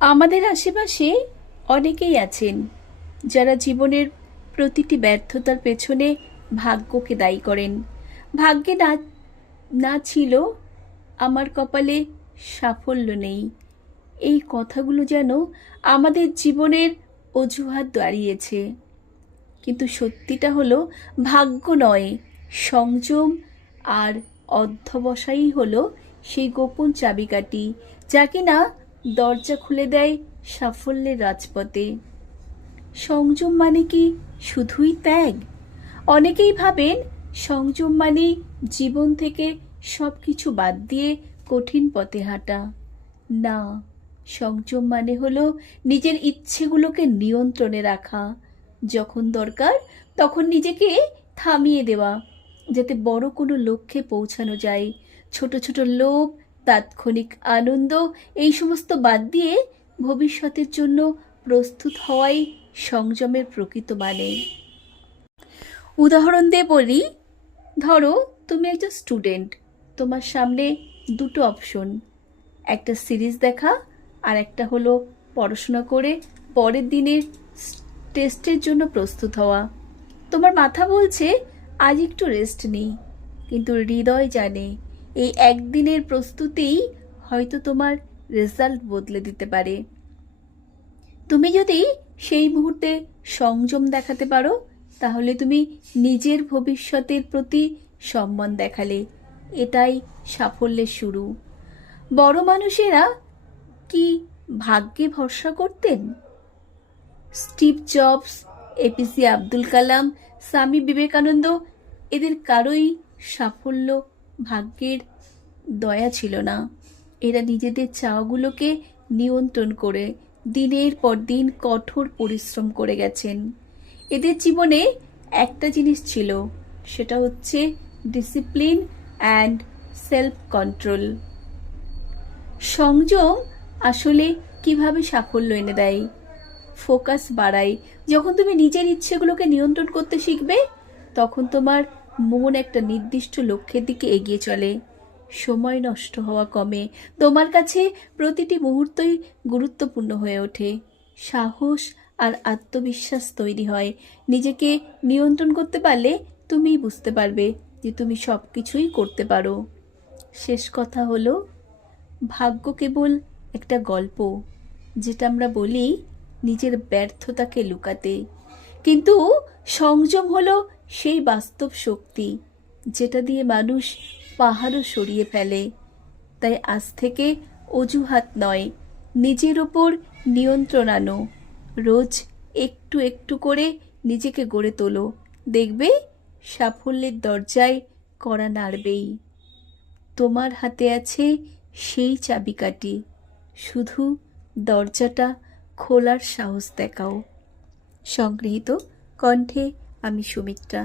আমাদের আশেপাশে অনেকেই আছেন যারা জীবনের প্রতিটি ব্যর্থতার পেছনে ভাগ্যকে দায়ী করেন। ভাগ্যে না না ছিল, আমার কপালে সাফল্য নেই। এই কথাগুলো যেন আমাদের জীবনের অজুহাত দাঁড়িয়েছে। কিন্তু সত্যিটা হলো, ভাগ্য নয়, সংযম আর অধ্যবসায়ই হলো সেই গোপন চাবিকাঠি যা কিনা দরজা খুলে দেয় সাফল্যের রাজপথে। সংযম মানে কি? শুধুই ত্যাগ? অনেকেই ভাবেন সংযম মানে জীবন থেকে সব কিছু বাদ দিয়ে কঠিন পথে হাঁটা। না, সংযম মানে হলো নিজের ইচ্ছেগুলোকে নিয়ন্ত্রণে রাখা। যখন দরকার, তখন নিজেকে থামিয়ে দেওয়া, যাতে বড় কোনো লক্ষ্যে পৌঁছানো যায়। ছোট ছোট লোভ তাৎক্ষণিক আনন্দ, এই সমস্ত বাদ দিয়ে ভবিষ্যতের জন্য প্রস্তুত হওয়াই সংযমের প্রকৃত মানে। উদাহরণ দিয়ে বলি, ধরো তুমি একজন স্টুডেন্ট, তোমার সামনে দুটো অপশন, একটা সিরিজ দেখা আর একটা হলো পড়াশোনা করে পরের দিনের টেস্টের জন্য প্রস্তুত হওয়া। তোমার মাথা বলছে, আজ একটু রেস্ট নেই। কিন্তু হৃদয় জানে এই একদিনের প্রস্তুতিই হয়তো তোমার রেজাল্ট বদলে দিতে পারে। তুমি যদি সেই মুহূর্তে সংযম দেখাতে পারো, তাহলে তুমি নিজের ভবিষ্যতের প্রতি সম্মান দেখালে। এটাই সাফল্যের শুরু। বড় মানুষেরা কি ভাগ্যে ভরসা করতেন? Steve Jobs APJ Abdul Kalam, Swami Vivekananda, এদের কারোই সাফল্য ভাগ্যের দয়া ছিল না। এরা নিজেদের চাওয়াগুলোকে নিয়ন্ত্রণ করে দিনের পর দিন কঠোর পরিশ্রম করে গেছেন। এদের জীবনে একটা জিনিস ছিল, সেটা হচ্ছে ডিসিপ্লিন অ্যান্ড সেলফ কন্ট্রোল সংযম আসলে কীভাবে সাফল্য এনে দেয়? ফোকাস বাড়ায়। যখন তুমি নিজের ইচ্ছেগুলোকে নিয়ন্ত্রণ করতে শিখবে, তখন তোমার মন একটা নির্দিষ্ট লক্ষ্যের দিকে এগিয়ে চলে। সময় নষ্ট হওয়া কমে তোমার কাছে প্রতিটি মুহূর্তই গুরুত্বপূর্ণ হয়ে ওঠে। সাহস আর আত্মবিশ্বাস তৈরি হয়। নিজেকে নিয়ন্ত্রণ করতে পারলে তুমিই বুঝতে পারবে যে তুমি সব কিছুই করতে পারো। শেষ কথা হলো, ভাগ্য কেবল একটা গল্প, যেটা আমরা বলি নিজের ব্যর্থতাকে লুকাতে। কিন্তু সংযম হলো সেই বাস্তব শক্তি যেটা দিয়ে মানুষ পাহাড়ও সরিয়ে ফেলে। তাই আজ থেকে অজুহাত নয়, নিজের ওপর নিয়ন্ত্রণ আনো। রোজ একটু একটু করে নিজেকে গড়ে তোলো। দেখবে সাফল্যের দরজায় করা নাড়বেই। তোমার হাতে আছে সেই চাবিকাঠি। শুধু দরজাটা খোলার সাহস দেখাও। সংগৃহীত কণ্ঠে আমি সুমিত্রা